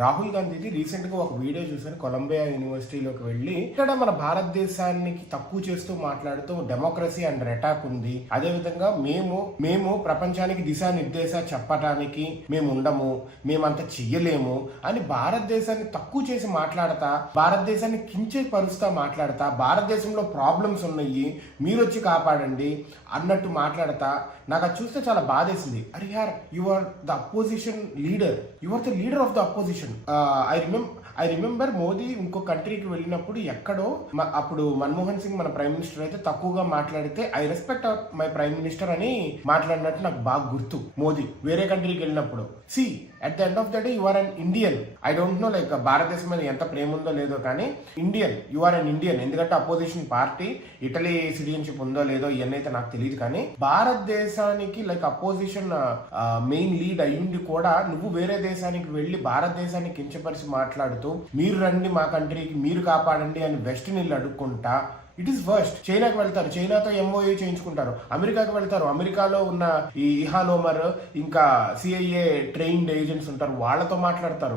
Rahul గాంధీది recent గా ఒక video చూసాను. కొలంబియా యూనివర్సిటీలోకి వెళ్ళి ఇక్కడ మన భారతదేశానికి తక్కువ చేస్తూ మాట్లాడుతూ డెమోక్రసీ అండ్ అటాక్ ఉంది, అదే విధంగా మేము ప్రపంచానికి దిశానిర్దేశ చెప్పడానికి మేము ఉండము, మేమంత చెయ్యలేము అని భారతదేశాన్ని తక్కువ చేసి మాట్లాడతా, భారతదేశాన్ని కించపరుస్తా మాట్లాడతా, భారతదేశంలో ప్రాబ్లమ్స్ ఉన్నాయి మీరు వచ్చి కాపాడండి అన్నట్టు మాట్లాడతా నాకు అది చూస్తే చాలా బాధేసింది. అరే యార్, you are the opposition leader, you are the leader of the opposition. I remember Modi ఇంకో కంట్రీకి వెళ్ళినప్పుడు ఎక్కడో అప్పుడు మన్మోహన్ సింగ్ మన ప్రైమ్ మినిస్టర్ అయితే తక్కువగా మాట్లాడితే I respect my prime minister అని మాట్లాడినట్టు నాకు బాగా గుర్తు. మోదీ వేరే కంట్రీకి వెళ్ళినప్పుడు see at the end of the day you are an Indian. I don't know like Bharatadesam మీద ఎంత ప్రేమ ఉందో లేదో కానీ Indian, you are an Indian. ఎందుకంటే అపోజిషన్ పార్టీ ఇటలీ సిటిజన్షిప్ ఉందో లేదో ఇవన్నీ అయితే నాకు తెలియదు, కానీ భారతదేశానికి లైక్ అపోజిషన్ మెయిన్ లీడ్ అయ్యుండి కూడా నువ్వు వేరే దేశానికి వెళ్ళి భారతదేశాన్ని కించపరిచి మాట్లాడుతూ మీరు రండి మా కంట్రీకి, మీరు కాపాడండి అని వెస్ట్ నీళ్ళు అడుక్కుంటా. It is worst. చైనాకి వెళ్తారు, చైనాతో ఎంఓఏ చేయించుకుంటారు. అమెరికాకి వెళ్తారు, అమెరికాలో ఉన్న ఈ ఇహానోమర్ ఇంకా సిఐఏ ట్రైన్డ్ ఏజెంట్స్ ఉంటారు, వాళ్ళతో మాట్లాడతారు.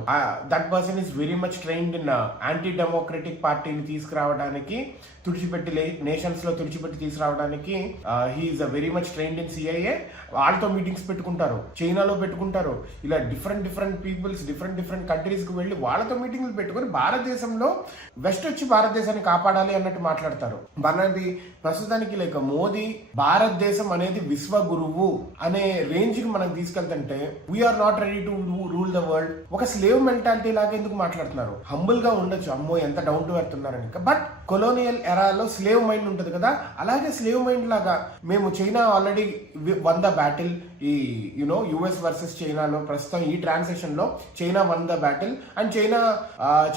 That person is very much trained in anti democratic పార్టీని తీసుకురావడానికి, నేషన్స్ లో తుడిచిపెట్టి తీసుకురావడానికి he is very much trained in CIA. వాళ్ళతో మీటింగ్స్ పెట్టుకుంటారు, చైనాలో పెట్టుకుంటారు. ఇలా డిఫరెంట్ పీపుల్స్ డిఫరెంట్ కంట్రీస్ కి వెళ్ళి వాళ్ళతో మీటింగ్లు పెట్టుకుని భారతదేశంలో వెస్ట్ వచ్చి భారతదేశాన్ని కాపాడాలి అన్నట్టు మాట్లాడతారు. మనది ప్రస్తుతానికి లైక్ మోదీ భారతదేశం అనేది విశ్వ గురువు అనే రేంజ్ కి మనం తీసుకెళ్తుంటే we're not ready to rule the world. ఒక స్లేవ్ మెంటాలిటీ లాగా ఎందుకు మాట్లాడుతున్నారు? హంబుల్ గా ఉండొచ్చు, అమ్మో ఎంత డౌన్ టు ఎర్త్ ఉన్నారని. బట్ కొలోనియల్ ఎరాలో స్లేవ్ మైండ్ ఉంటుంది కదా, అలాగే స్లేవ్ మైండ్ లాగా మేము China already won the battle, ఈ యునో యుఎస్ వర్సెస్ చైనాలో ప్రస్తుతం ఈ ట్రాన్సాక్షన్ లో China won the battle and China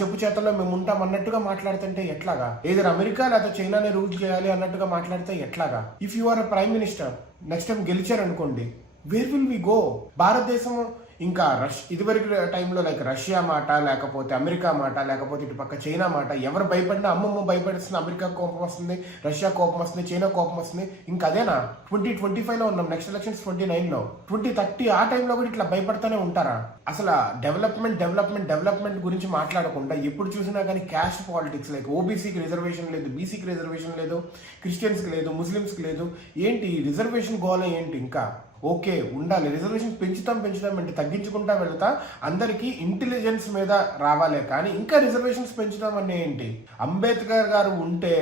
చెప్పు చేతల్లో మేము ఉంటాం అన్నట్టుగా మాట్లాడుతుంటే ఎట్లాగా? ఏదైనా అమెరికా లేదా చైనాని రూల్ చేయాలి అన్నట్టుగా మాట్లాడితే ఎట్లాగా? If you are a prime minister next time గెలిచారు అనుకోండి, వేర్ విల్ వి గో? భారతదేశం ఇంకా ఇదివరకు టైంలో లైక్ రష్యా మాట, లేకపోతే అమెరికా మాట, లేకపోతే ఇటు పక్క చైనా మాట, ఎవరు భయపడినా అమ్మమ్మ భయపడిస్తుంది, అమెరికా కోపం వస్తుంది, రష్యా కోపం వస్తుంది, చైనా కోపం వస్తుంది. ఇంకా అదేనా 2025 లో ఉన్నాం, నెక్స్ట్ ఎలక్షన్స్ 29 లో, 2030 ఆ టైంలో కూడా ఇట్లా భయపడుతూనే ఉంటారా? అసలు డెవలప్మెంట్ గురించి మాట్లాడకుండా ఎప్పుడు చూసినా కానీ క్యాస్ట్ పాలిటిక్స్, లైక్ ఓబీసీకి రిజర్వేషన్ లేదు, బీసీకి రిజర్వేషన్ లేదు, క్రిస్టియన్స్కి లేదు, ముస్లిమ్స్కి లేదు. ఏంటి రిజర్వేషన్ గోల్ ఏంటి? ఇంకా ఓకే ఉండాలి, రిజర్వేషన్ పెంచుతాం అంటే తగ్గించుకుంటా వెళ్తా, అందరికీ ఇంటెలిజెన్స్ మీద రావాలే కానీ ఇంకా రిజర్వేషన్స్ పెంచుతాం అనే ఏంటి? అంబేద్కర్ గారు ఉంటే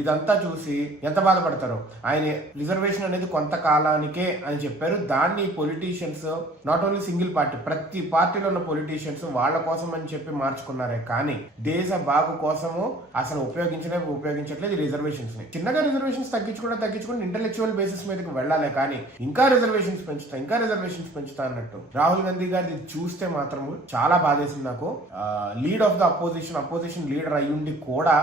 ఇదంతా చూసి ఎంత బాధపడతారు. ఆయన రిజర్వేషన్ అనేది కొంతకాలానికే అని చెప్పారు. దాన్ని politicians, not only single party, ప్రతి పార్టీలో ఉన్న పొలిటీషియన్స్ వాళ్ళ కోసం అని చెప్పి మార్చుకున్నారే కానీ దేశ బాగు కోసము అసలు ఉపయోగించట్లేదు రిజర్వేషన్స్ ని. చిన్నగా రిజర్వేషన్స్ తగ్గించుకుంటే ఇంటెలెక్చువల్ బేసిస్ మీదకి వెళ్ళాలి కానీ ఇంకా రిజర్వేషన్స్ పెంచుతా అన్నట్టు. రాహుల్ గాంధీ గారిది చూస్తే మాత్రం చాలా బాధేసింది నాకు. Lead of the opposition leader అయ్యుండి కూడా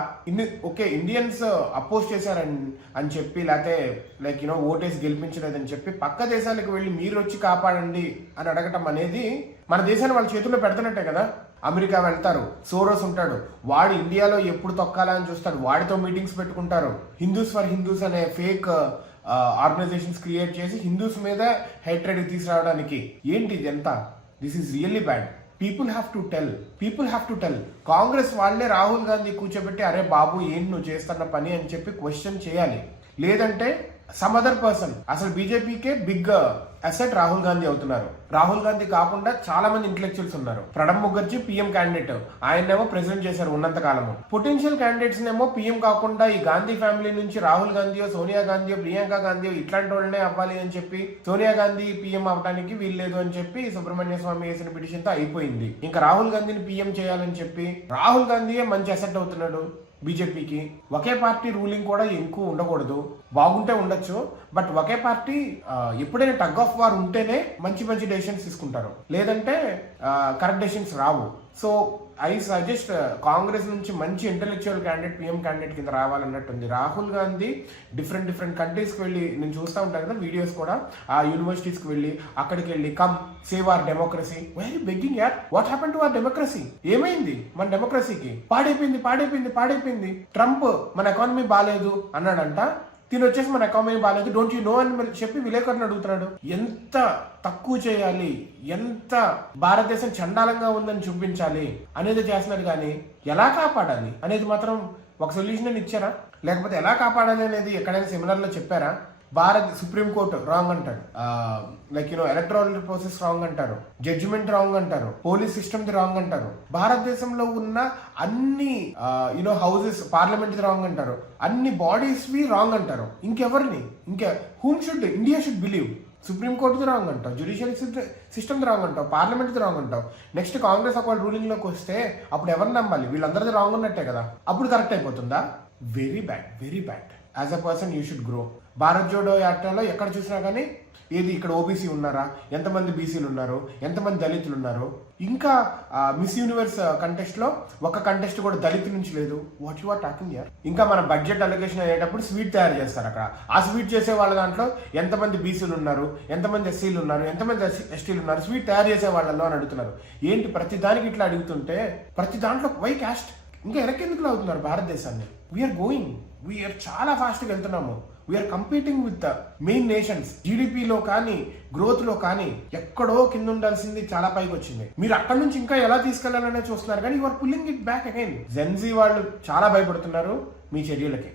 ఇండియన్స్ అపోజ్ చేశారని చెప్పి, లేకపోతే లైక్ యూనో ఓటేసి గెలిపించలేదని చెప్పి పక్క దేశాలకు వెళ్ళి మీరు వచ్చి కాపాడండి అని అడగటం అనేది మన దేశాన్ని వాళ్ళ చేతుల్లో పెడుతున్నట్టే కదా. అమెరికా వెళ్తారు, సోరోస్ ఉంటాడు, వాడు ఇండియాలో ఎప్పుడు తొక్కాలని చూస్తాడు, వాడితో మీటింగ్స్ పెట్టుకుంటారు. హిందూస్ ఫర్ హిందూస్ అనే ఫేక్ ఆర్గనైజేషన్స్ క్రియేట్ చేసి హిందూస్ మీద హేట్రెడ్ తీసుకురావడానికి. ఏంటి ఇదంతా? This is really bad. People have to tell. Congress వాళ్ళే రాహుల్ గాంధీ కూర్చోబెట్టి అరే బాబు ఏంటి నువ్వు చేస్తున్న పని అని చెప్పి క్వశ్చన్ చేయాలి. లేదంటే సమ్ అదర్ పర్సన్. అసలు బీజేపీకే బిగ్ అసెట్ రాహుల్ గాంధీ అవుతున్నారు. రాహుల్ గాంధీ కాకుండా చాలా మంది ఇంటెలెక్చువల్స్ ఉన్నారు. ప్రణబ్ ముఖర్జీ పిఎం క్యాండిడేట్, ఆయనేమో ప్రెసిడెంట్ చేశారు ఉన్నంత కాలము. పొటెన్షియల్ క్యాండిడేట్స్ నేమో పిఎం కాకుండా ఈ గాంధీ ఫ్యామిలీ నుంచి రాహుల్ గాంధీయో, సోనియా గాంధీయో, ప్రియాంక గాంధీయో ఇట్లాంటి వాళ్ళనే అవ్వాలి అని చెప్పి, సోనియా గాంధీ పిఎం అవడానికి వీల్లేదు అని చెప్పి సుబ్రహ్మణ్య స్వామి వేసిన పిటిషన్ తో అయిపోయింది. ఇంకా రాహుల్ గాంధీని పిఎం చేయాలని చెప్పి రాహుల్ గాంధీయే మంచి అసెట్ అవుతున్నాడు బీజేపీకి. ఒకే పార్టీ రూలింగ్ కూడా ఎక్కువ ఉండకూడదు, బాగుంటే ఉండొచ్చు, బట్ ఒకే పార్టీ ఎప్పుడైనా టగ్ ఆఫ్ వార్ ఉంటేనే మంచి డెసిషన్స్ తీసుకుంటారు, లేదంటే correct decisions Rao. So I suggest Congress నుంచి మంచి ఇంటెలెక్చువల్ క్యాండిడేట్ పిఎం క్యాండిడేట్ కింద రావాలన్నట్టుంది. రాహుల్ గాంధీ డిఫరెంట్ కంట్రీస్కి వెళ్ళి, నేను చూస్తూ ఉంటాను కదా వీడియోస్ కూడా, ఆ యూనివర్సిటీస్కి వెళ్ళి అక్కడికి వెళ్ళి come save our democracy, very begging యార్, what happen to our democracy? ఏమైంది మన డెమోక్రసీకి? పాడైపోయింది. ట్రంప్ మన ఎకానమీ బాగాలేదు అన్నాడంట, తిని వచ్చేసి మన ఎకానమీ బాగాలేదు, డోంట్ యూ నో అని చెప్పి విలేకరుని అడుగుతున్నాడు. ఎంత తక్కువ చేయాలి, ఎంత భారతదేశం చండాలంగా ఉందని చూపించాలి అనేది చేస్తున్నారు, కానీ ఎలా కాపాడాలి అనేది మాత్రం ఒక సొల్యూషన్ అని ఇచ్చారా? లేకపోతే ఎలా కాపాడాలి అనేది ఎక్కడైనా సెమినార్లో చెప్పారా? సుప్రీంకోర్టు రాంగ్ అంటాడు, లైక్ ఎలక్ట్రల్ ప్రాసెస్ రాంగ్ అంటారు, జడ్జిమెంట్ రాంగ్ అంటారు, పోలీస్ సిస్టమ్ రాంగ్ అంటారు, భారతదేశంలో ఉన్న అన్ని హౌసెస్ పార్లమెంట్ రాంగ్ అంటారు, అన్ని బాడీస్ వి రాంగ్ అంటారు. ఇంకెవరిని whom should India should believe? సుప్రీంకోర్టుది రాంగ్ అంటావు, జ్యుడిషియల్ సిస్టమ్ రాంగ్ అంటావు, పార్లమెంట్ది రాంగ్ అంటావు. నెక్స్ట్ కాంగ్రెస్ ఒకవేళ రూలింగ్లోకి వస్తే అప్పుడు ఎవరిని నమ్మాలి? వీళ్ళందరిది రాంగ్ ఉన్నట్టే కదా, అప్పుడు కరెక్ట్ అయిపోతుందా? Very bad, very bad. As a person you should grow. Bharat Jodo యాత్రలో ఎక్కడ చూసినా కానీ ఏది ఇక్కడ ఓబీసీ ఉన్నారా, ఎంతమంది బీసీలు ఉన్నారు, ఎంతమంది దళితులు ఉన్నారు, ఇంకా మిస్ యూనివర్స్ కంటెస్ట్ లో ఒక కంటెస్ట్ కూడా దళితు నుంచి లేదు. What you are talking here? ఇంకా మన బడ్జెట్ అలొకేషన్ అయ్యేటప్పుడు స్వీట్ తయారు చేస్తారు అక్కడ. ఆ స్వీట్ చేసే వాళ్ళ దాంట్లో ఎంతమంది బీసీలు ఉన్నారు, ఎంతమంది ఎస్సీలు ఉన్నారు, ఎంతమంది ఎస్టీలు ఉన్నారు, స్వీట్ తయారు చేసే వాళ్ళలో అని అడుగుతున్నారు. ఏంటి ప్రతి దానికి ఇట్లా అడుగుతుంటే ప్రతి దాంట్లో వై కాస్ట్? ఇంకా వెనకెందుకు అవుతున్నారు భారతదేశాన్ని? వీఆర్ గోయింగ్, వీఆర్ చాలా ఫాస్ట్గా వెళ్తున్నాము. We're competing with the main nations. జీడిపిలో కానీ గ్రోత్ లో కానీ ఎక్కడో కింద ఉండాల్సింది చాలా పైకి వచ్చింది. మీరు అక్కడ నుంచి ఇంకా ఎలా తీసుకెళ్లాలనే చూస్తున్నారు, కానీ you are pulling it back again. Gen Z వాళ్ళు చాలా భయపడుతున్నారు మీ చర్యలకి.